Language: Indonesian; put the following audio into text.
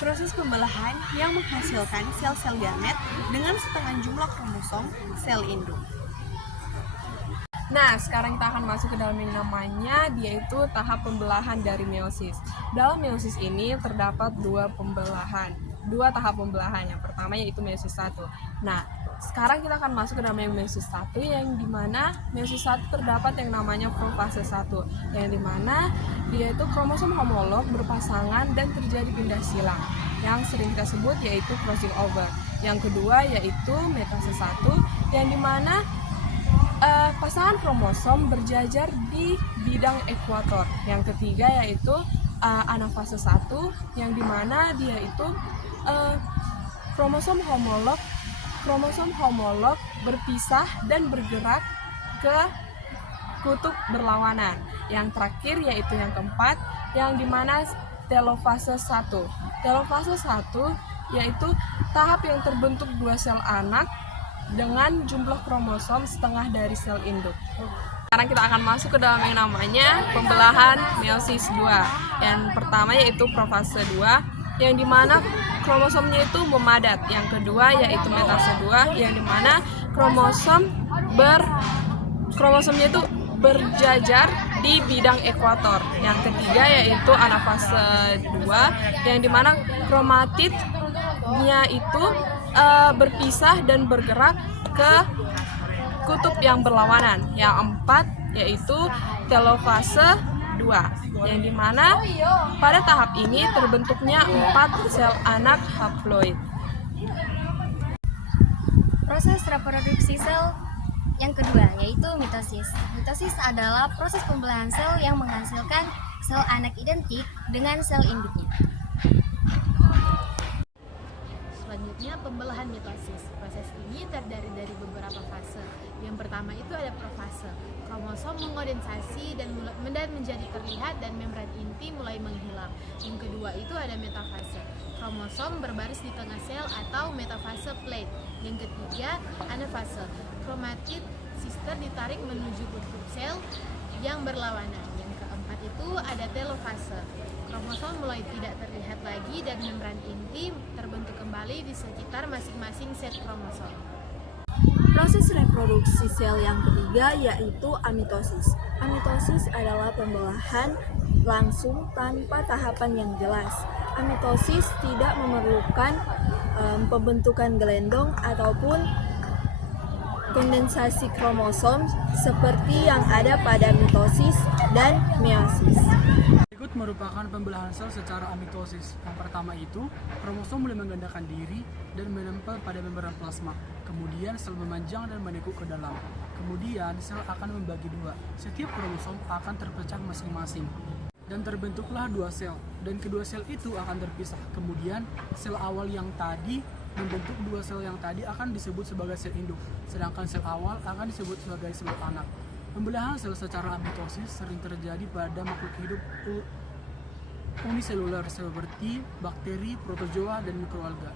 Proses pembelahan yang menghasilkan sel-sel gamet dengan setengah jumlah kromosom sel induk. Nah, sekarang kita akan masuk ke dalam yang namanya yaitu tahap pembelahan dari meiosis. Dalam meiosis ini terdapat dua tahap pembelahan. Yang pertama yaitu meiosis 1. Nah, sekarang kita akan masuk ke dalam yang meiosis 1 yang dimana meiosis 1 terdapat yang namanya profase 1 yang dimana dia itu kromosom homolog berpasangan dan terjadi pindah silang yang sering kita sebut yaitu crossing over. Yang kedua yaitu metase 1 yang dimana pasangan kromosom berjajar di bidang ekuator. Yang ketiga yaitu anafase 1 yang dimana dia itu kromosom homolog berpisah dan bergerak ke kutub berlawanan. Yang terakhir yaitu yang keempat yang dimana telofase 1. Telofase 1 yaitu tahap yang terbentuk dua sel anak dengan jumlah kromosom setengah dari sel induk. Sekarang kita akan masuk ke dalam yang namanya pembelahan meiosis 2. Yang pertama yaitu profase 2 yang dimana kromosomnya itu memadat. Yang kedua yaitu metase 2 yang dimana kromosomnya itu berjajar di bidang ekuator. Yang ketiga yaitu anafase 2 yang dimana kromatidnya itu berpisah dan bergerak ke kutub yang berlawanan. Yang empat yaitu telofase 2 yang dimana pada tahap ini terbentuknya 4 sel anak haploid. Proses reproduksi sel yang kedua yaitu mitosis. Mitosis adalah proses pembelahan sel yang menghasilkan sel anak identik dengan sel induknya. Selanjutnya pembelahan mitosis. Proses ini terdiri dari beberapa fase. Yang pertama itu ada profase. Kromosom mengkondensasi dan menjadi terlihat dan membran inti mulai menghilang. Yang kedua itu ada metafase. Kromosom berbaris di tengah sel atau metafase plate. Yang ketiga anafase. Kromatid sister ditarik menuju kutub sel yang berlawanan. Yang keempat itu ada telofase. Kromosom mulai tidak terlihat lagi dan membran inti terbentuk kembali di sekitar masing-masing set kromosom. Proses reproduksi sel yang ketiga yaitu amitosis. Amitosis adalah pembelahan langsung tanpa tahapan yang jelas. Amitosis tidak memerlukan pembentukan gelendong ataupun kondensasi kromosom seperti yang ada pada mitosis dan meiosis. Berikut merupakan pembelahan sel secara amitosis. Yang pertama itu, kromosom mulai menggandakan diri dan menempel pada membran plasma. Kemudian sel memanjang dan menekuk ke dalam. Kemudian sel akan membagi dua. Setiap kromosom akan terpecah masing-masing. Dan terbentuklah dua sel. Dan kedua sel itu akan terpisah. Kemudian sel awal yang tadi membentuk dua sel yang tadi akan disebut sebagai sel induk. Sedangkan sel awal akan disebut sebagai sel anak. Pembelahan sel secara amitosis sering terjadi pada makhluk hidup uniseluler seperti bakteri, protozoa, dan mikroalga.